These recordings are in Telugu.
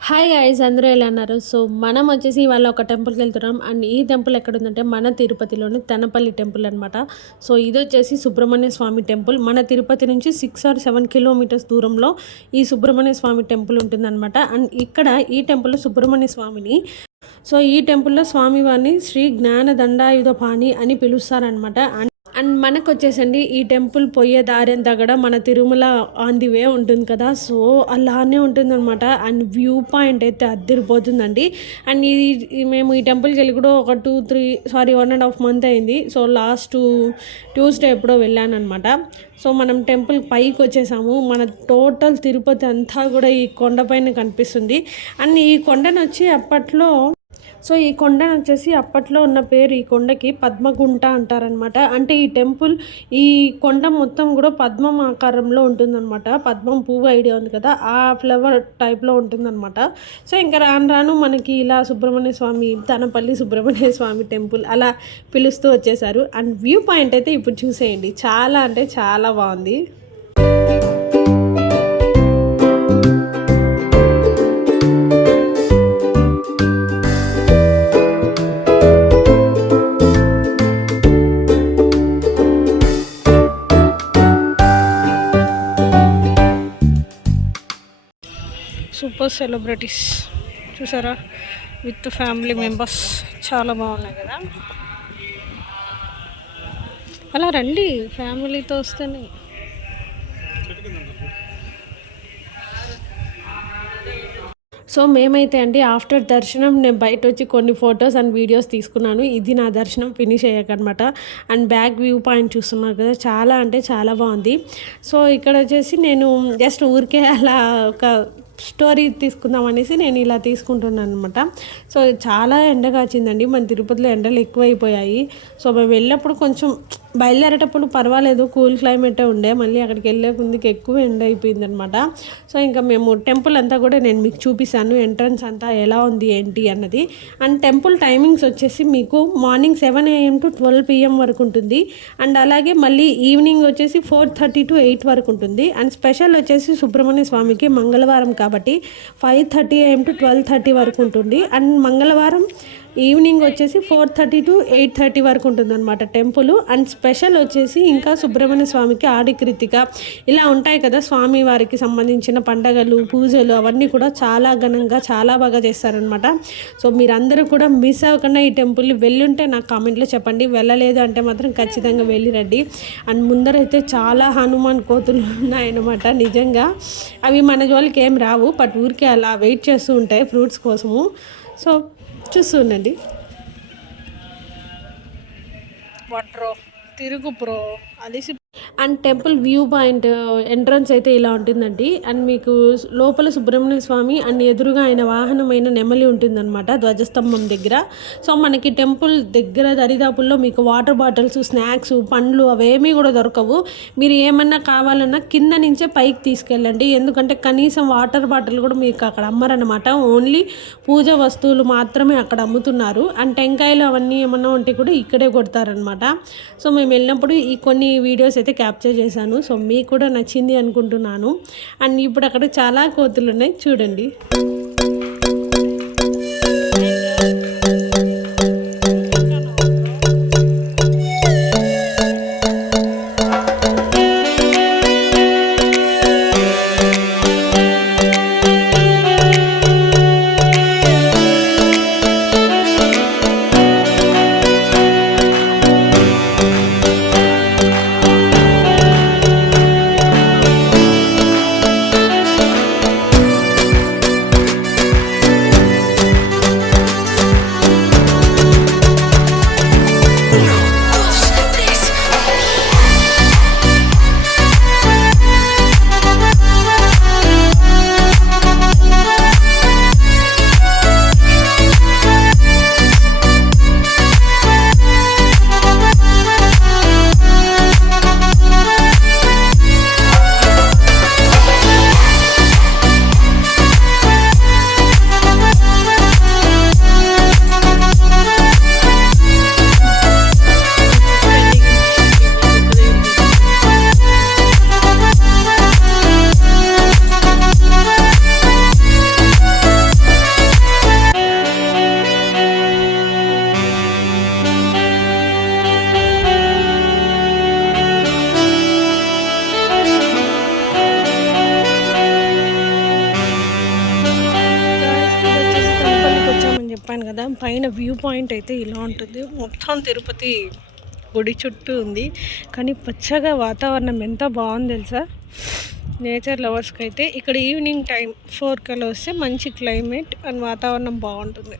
హాయ్ గైస్, అందరూ ఎలా అన్నారు? సో మనం వచ్చేసి ఇవాళ ఒక టెంపుల్కి వెళ్తున్నాం. అండ్ ఈ టెంపుల్ ఎక్కడ ఉందంటే మన తిరుపతిలోని తెనపల్లి టెంపుల్ అనమాట. సో ఇది వచ్చేసి సుబ్రహ్మణ్య స్వామి టెంపుల్. మన తిరుపతి నుంచి 6 or 7 కిలోమీటర్స్ దూరంలో ఈ సుబ్రహ్మణ్య స్వామి టెంపుల్ ఉంటుందన్నమాట. అండ్ ఇక్కడ ఈ టెంపుల్లో సుబ్రహ్మణ్య స్వామిని, సో ఈ టెంపుల్లో స్వామివారిని శ్రీ జ్ఞాన దండాయుధపాణి అని పిలుస్తారనమాట. అండ్ మనకు వచ్చేసండి ఈ టెంపుల్ పోయే దారి అంతా కూడా మన తిరుమల ఆన్ ది వే ఉంటుంది కదా, సో అలానే ఉంటుందన్నమాట. అండ్ వ్యూ పాయింట్ అయితే అద్దరిపోతుందండి. అండ్ మేము ఈ టెంపుల్కి వెళ్ళి కూడా ఒక 1.5 months అయింది. సో లాస్ట్ ట్యూస్డే ఎప్పుడో వెళ్ళానమాట. సో మనం టెంపుల్ పైకి వచ్చేసాము. మన టోటల్ తిరుపతి అంతా కూడా ఈ కొండపైన కనిపిస్తుంది. అండ్ ఈ కొండను వచ్చి ఈ కొండను వచ్చేసి అప్పట్లో ఉన్న పేరు ఈ కొండకి పద్మగుంట అంటారనమాట. అంటే ఈ టెంపుల్ ఈ కొండ మొత్తం కూడా పద్మం ఆకారంలో ఉంటుందన్నమాట. పద్మం పువ్వు ఐడియా ఉంది కదా, ఆ ఫ్లవర్ టైప్లో ఉంటుందన్నమాట. సో ఇంకా రాను రాను మనకి ఇలా సుబ్రహ్మణ్య స్వామి, తనపల్లి సుబ్రహ్మణ్య స్వామి టెంపుల్ అలా పిలుస్తూ వచ్చేసారు. అండ్ వ్యూ పాయింట్ అయితే ఇప్పుడు చూసేయండి, చాలా అంటే చాలా బాగుంది. సూపర్ సెలబ్రిటీస్ చూసారా, విత్ ఫ్యామిలీ మెంబర్స్, చాలా బాగున్నాయి కదా. అలా రండి, ఫ్యామిలీతో వస్తేనే. సో మేమైతే అండి ఆఫ్టర్ దర్శనం నేను బయట వచ్చి కొన్ని ఫొటోస్ అండ్ వీడియోస్ తీసుకున్నాను. ఇది నా దర్శనం ఫినిష్ అయ్యాకనమాట. అండ్ బ్యాక్ వ్యూ పాయింట్ చూస్తున్నారు కదా, చాలా అంటే చాలా బాగుంది. సో ఇక్కడ వచ్చేసి నేను జస్ట్ ఊరికే అలా ఒక స్టోరీ తీసుకుందాం అనేసి నేను ఇలా తీసుకుంటున్నాను అనమాట. సో చాలా ఎండ కాచిందండి, మన తిరుపతిలో ఎండలు ఎక్కువైపోయాయి. సో మేము వెళ్ళినప్పుడు కొంచెం బయలుదేరేటప్పుడు పర్వాలేదు, కూల్ క్లైమేటే ఉండే. మళ్ళీ అక్కడికి వెళ్ళే ముందుకు ఎక్కువ ఎండ అయిపోయిందనమాట. సో ఇంకా మేము టెంపుల్ అంతా కూడా నేను మీకు చూపిస్తాను, ఎంట్రన్స్ అంతా ఎలా ఉంది ఏంటి అన్నది. అండ్ టెంపుల్ టైమింగ్స్ వచ్చేసి మీకు మార్నింగ్ 7 AM to 12 PM వరకు ఉంటుంది. అండ్ అలాగే మళ్ళీ ఈవినింగ్ వచ్చేసి 4:30 to 8 వరకు ఉంటుంది. అండ్ స్పెషల్ వచ్చేసి సుబ్రహ్మణ్య స్వామికి మంగళవారం కాబట్టి 5:30 AM to 12:30 వరకు ఉంటుంది. అండ్ మంగళవారం ఈవినింగ్ వచ్చేసి 4:30 to 8:30 వరకు ఉంటుందన్నమాట టెంపుల్. అండ్ స్పెషల్ వచ్చేసి ఇంకా సుబ్రహ్మణ్య స్వామికి ఆడి కృతిక ఇలా ఉంటాయి కదా, స్వామి వారికి సంబంధించిన పండగలు, పూజలు అవన్నీ కూడా చాలా ఘనంగా చాలా బాగా చేస్తారనమాట. సో మీరందరూ కూడా మిస్ అవ్వకుండా ఈ టెంపుల్ వెళ్ళుంటే నాకు కామెంట్లో చెప్పండి, వెళ్ళలేదు అంటే మాత్రం ఖచ్చితంగా వెళ్ళి రండి. అండ్ ముందరైతే చాలా హనుమాన్ కోతులు ఉన్నాయన్నమాట. నిజంగా అవి మన జోలికి ఏం రావు, బట్ ఊరికే అలా వెయిట్ చేస్తూ ఉంటాయి ఫ్రూట్స్ కోసము. సో చూస్తూ ఉండండి. వాటర్ తిరుగు బ్రో అలిసి. And temple view point entrance అయితే ఇలా ఉంటుందండి. అండ్ మీకు లోపల సుబ్రహ్మణ్య స్వామి అండ్ ఎదురుగా ఆయన వాహనమైన నెమలి ఉంటుందన్నమాట ధ్వజస్తంభం దగ్గర. సో మనకి టెంపుల్ దగ్గర దరిదాపుల్లో మీకు వాటర్ బాటిల్స్, స్నాక్స్, పండ్లు అవేమీ కూడా దొరకవు. మీరు ఏమన్నా కావాలన్నా కింద నుంచే పైకి తీసుకెళ్ళండి, ఎందుకంటే కనీసం వాటర్ బాటిల్ కూడా మీకు అక్కడ అమ్మరన్నమాట. ఓన్లీ పూజ వస్తువులు మాత్రమే అక్కడ అమ్ముతున్నారు. అండ్ టెంకాయలు అవన్నీ ఏమన్నా ఉంటే కూడా ఇక్కడే కొడతారనమాట. సో మేము వెళ్ళినప్పుడు ఈ కొన్ని వీడియోస్ అయితే క్యాప్చర్ చేశాను. సో మీకు కూడా నచ్చింది అనుకుంటున్నాను. అండ్ ఇప్పుడు అక్కడ చాలా కోతులు ఉన్నాయి, చూడండి. చెప్పాను కదా, పైన వ్యూ పాయింట్ అయితే ఇలా ఉంటుంది. మొత్తం తిరుపతి గుడి చుట్టూ ఉంది, కానీ పచ్చగా వాతావరణం ఎంత బాగుంది తెలుసా. నేచర్ లవర్స్కి అయితే ఇక్కడ ఈవినింగ్ టైం 4 కల్లా వస్తే మంచి క్లైమేట్ అండ్ వాతావరణం బాగుంటుంది.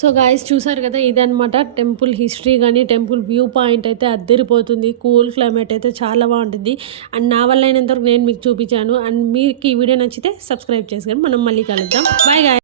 సో గాయస్ చూసారు కదా, ఇదనమాట టెంపుల్ హిస్టరీ కానీ టెంపుల్ వ్యూ పాయింట్ అయితే అద్దరిపోతుంది. కూల్ క్లైమేట్ అయితే చాలా బాగుంటుంది. అండ్ నా వల్ల అయినంతవరకు నేను మీకు చూపించాను. అండ్ మీకు ఈ వీడియో నచ్చితే సబ్స్క్రైబ్ చేసుకోండి. మనం మళ్ళీ కలుద్దాం. Bye guys.